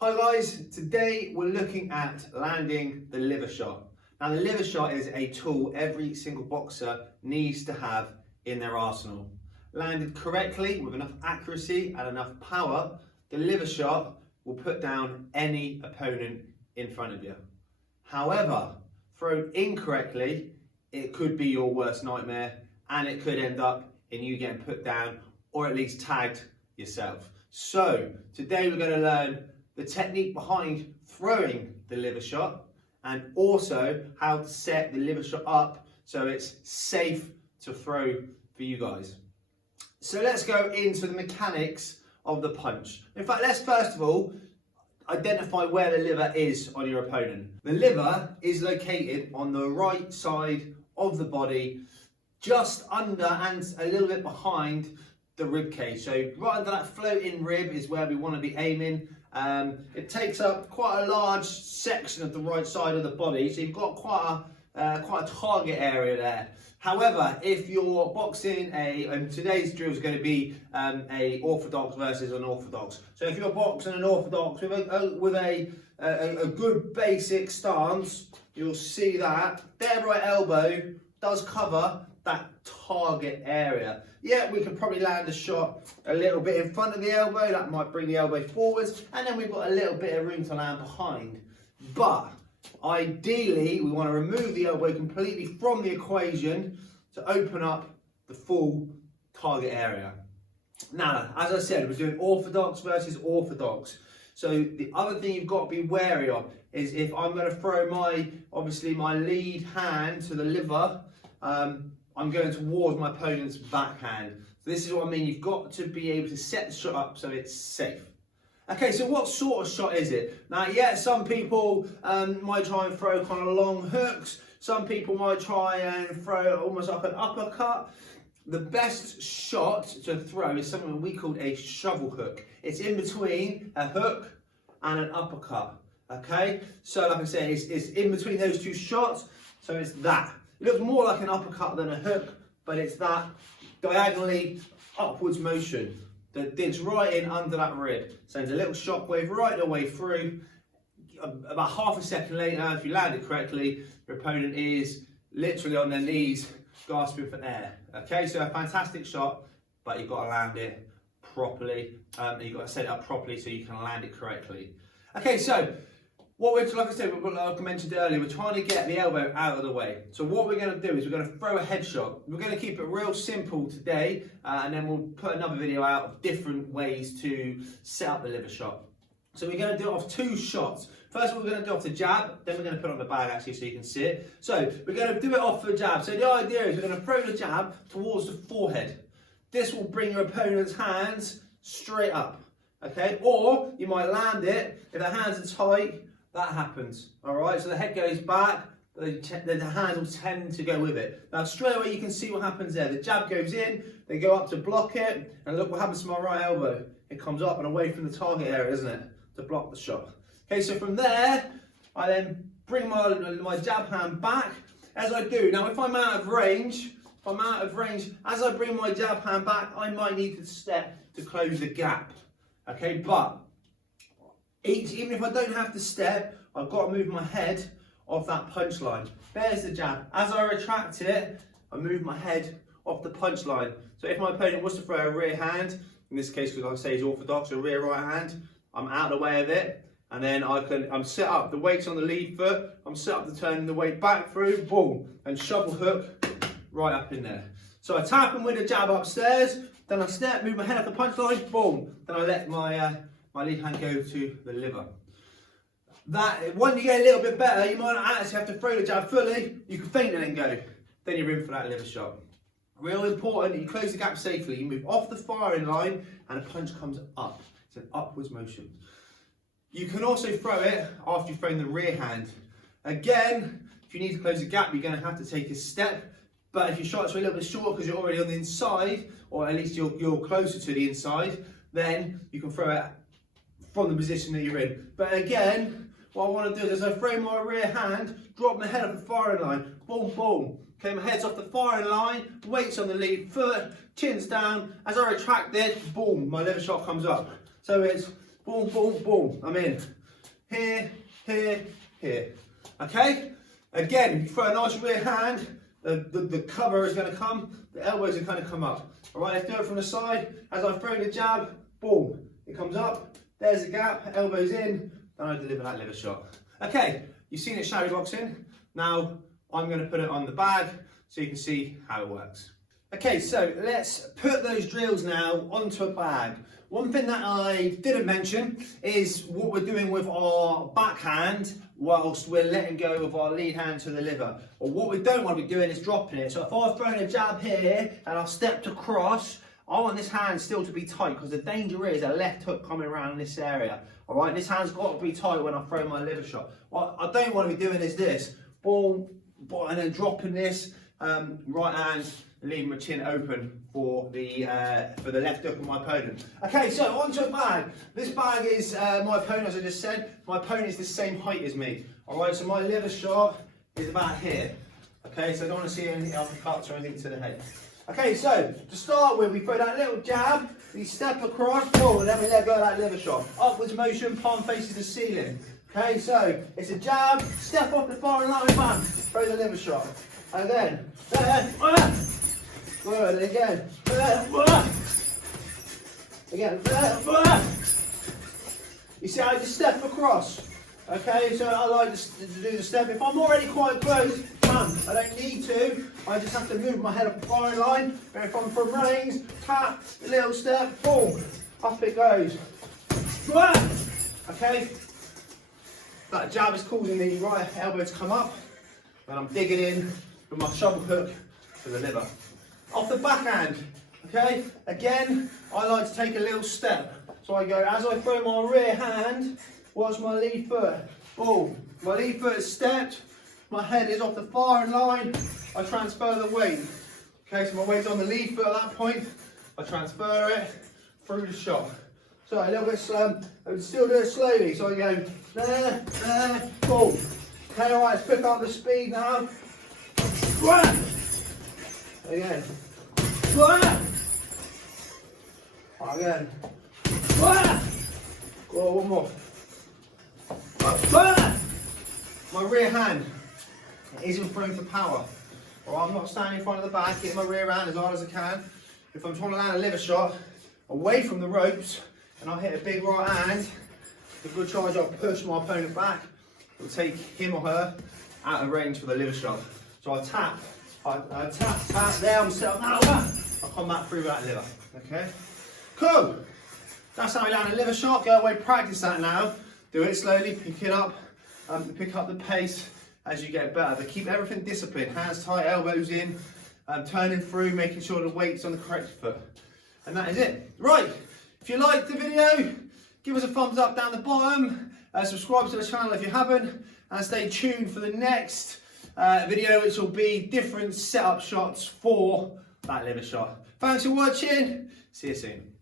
Hi guys, today we're looking at landing the liver shot. Now the liver shot is a tool every single boxer needs to have in their arsenal. Landed correctly with enough accuracy and enough power, the liver shot will put down any opponent in front of you. However, thrown incorrectly, it could be your worst nightmare and it could end up in you getting put down or at least tagged yourself. So today we're going to learn the technique behind throwing the liver shot and also how to set the liver shot up so it's safe to throw for you guys. So let's go into the mechanics of the punch. In fact, let's first of all identify where the liver is on your opponent. The liver is located on the right side of the body, just under and a little bit behind the rib cage. So right under that floating rib is where we want to be aiming. It takes up quite a large section of the right side of the body, so you've got quite a target area there. However, if you're boxing and today's drill is going to be a orthodox versus unorthodox. So if you're boxing an orthodox with a good basic stance, you'll see that their right elbow does cover that target area. Yeah, we can probably land a shot a little bit in front of the elbow, that might bring the elbow forwards, and then we've got a little bit of room to land behind. But ideally, we want to remove the elbow completely from the equation to open up the full target area. Now, as I said, we're doing orthodox versus orthodox. So the other thing you've got to be wary of is if I'm going to throw my lead hand to the liver, I'm going towards my opponent's backhand. So this is what I mean, you've got to be able to set the shot up so it's safe. Okay, so what sort of shot is it? Now, yeah, some people might try and throw kind of long hooks. Some people might try and throw almost like an uppercut. The best shot to throw is something we call a shovel hook. It's in between a hook and an uppercut, okay? So like I said, it's in between those two shots, so it's that. It looks more like an uppercut than a hook, but it's that diagonally upwards motion that digs right in under that rib. Sends a little shockwave right the way through. About half a second later, if you land it correctly, your opponent is literally on their knees, gasping for air. Okay, so a fantastic shot, but you've got to land it properly. You've got to set it up properly so you can land it correctly. Okay, so like I said, like I mentioned earlier, we're trying to get the elbow out of the way. So what we're going to do is we're going to throw a headshot. We're going to keep it real simple today, and then we'll put another video out of different ways to set up the liver shot. So we're going to do it off two shots. First we're going to do it off the jab, then we're going to put it on the bag actually so you can see it. So we're going to do it off the jab. So the idea is we're going to throw the jab towards the forehead. This will bring your opponent's hands straight up, okay? Or you might land it, if the hands are tight, that happens, all right? So the head goes back, the hand will tend to go with it. Now straight away you can see what happens there. The jab goes in, they go up to block it, and look what happens to my right elbow. It comes up and away from the target area, isn't it? To block the shot. Okay, so from there, I then bring my jab hand back, as I do. Now if I'm out of range, as I bring my jab hand back, I might need to step to close the gap. Okay, but even if I don't have to step, I've got to move my head off that punch line. There's the jab. As I retract it, I move my head off the punch line. So if my opponent was to throw a rear hand, in this case, because like I say is orthodox, a rear right hand, I'm out of the way of it, and then I'm set up, the weight's on the lead foot, I'm set up to turn the weight back through, boom, and shovel hook right up in there. So I tap him with a jab upstairs, then I step, move my head off the punch line, boom, then I let my lead hand go to the liver. When you get a little bit better, you might not actually have to throw the jab fully, you can feint and then go. Then you're in for that liver shot. Real important that you close the gap safely, you move off the firing line and a punch comes up. It's an upwards motion. You can also throw it after you've thrown the rear hand. Again, if you need to close the gap, you're going to have to take a step. But if your shots are a little bit short because you're already on the inside, or at least you're closer to the inside, then you can throw it from the position that you're in. But again, what I want to do is as I throw my rear hand, drop my head off the firing line, boom, boom. Okay, my head's off the firing line, weight's on the lead foot, chin's down. As I retract it, boom, my liver shot comes up. So it's boom, boom, boom. I'm in. Here, here, here. Okay? Again, you throw a nice rear hand, the cover is going to come, the elbows are going to come up. Alright, let's do it from the side. As I throw the jab, boom, it comes up. There's the gap, elbows in, then I deliver that liver shot. Okay, you've seen it shadow boxing. Now, I'm going to put it on the bag so you can see how it works. Okay, so let's put those drills now onto a bag. One thing that I didn't mention is what we're doing with our backhand whilst we're letting go of our lead hand to the liver. Or what we don't want to be doing is dropping it. So if I've thrown a jab here and I've stepped across, I want this hand still to be tight because the danger is a left hook coming around this area. All right, this hand's got to be tight when I throw my liver shot. What I don't want to be doing is this, boom, boom, and then dropping this right hand, leaving my chin open for the left hook of my opponent. Okay, so onto a bag. This bag is my opponent, as I just said. My opponent is the same height as me. All right, so my liver shot is about here. Okay, so I don't want to see any uppercuts or anything to the head. Okay, so to start with, we throw that little jab, we step across, forward, then we let go of that liver shot. Upwards motion, palm faces the ceiling. Okay, so it's a jab, step off the foreign line, bam, throw the liver shot. And then, good, again, you see how I just step across? Okay, so I like to do the step. If I'm already quite close, bam, I don't need to. I just have to move my head up the firing line. And if I'm from range, tap, a little step, boom, up it goes. Okay, that jab is causing the right elbow to come up. And I'm digging in with my shuttle hook to the liver. Off the backhand, okay, again, I like to take a little step. So I go, as I throw my rear hand, watch my lead foot, boom. My lead foot is stepped, my head is off the firing line, I transfer the weight. Okay, so my weight's on the lead foot at that point, I transfer it through the shot. So a little bit slow, I would still do it slowly, so I go, there, boom. Okay, alright, let's pick up the speed now. Again. Again. Go, one more. My rear hand isn't thrown for power. Or I'm not standing in front of the bag, getting my rear hand as hard as I can. If I'm trying to land a liver shot away from the ropes and I hit a big right hand, a good charge, I'll push my opponent back. It'll take him or her out of range for the liver shot. So I tap, tap, there, I'm set up now. I'll come back through that liver. Okay? Cool. That's how I land a liver shot. Go away, practice that now. Do it slowly, pick it up, pick up the pace as you get better. But keep everything disciplined. Hands tight, elbows in, turning through, making sure the weight's on the correct foot. And that is it. Right, if you liked the video, give us a thumbs up down the bottom. Subscribe to the channel if you haven't. And stay tuned for the next video, which will be different setup shots for that liver shot. Thanks for watching. See you soon.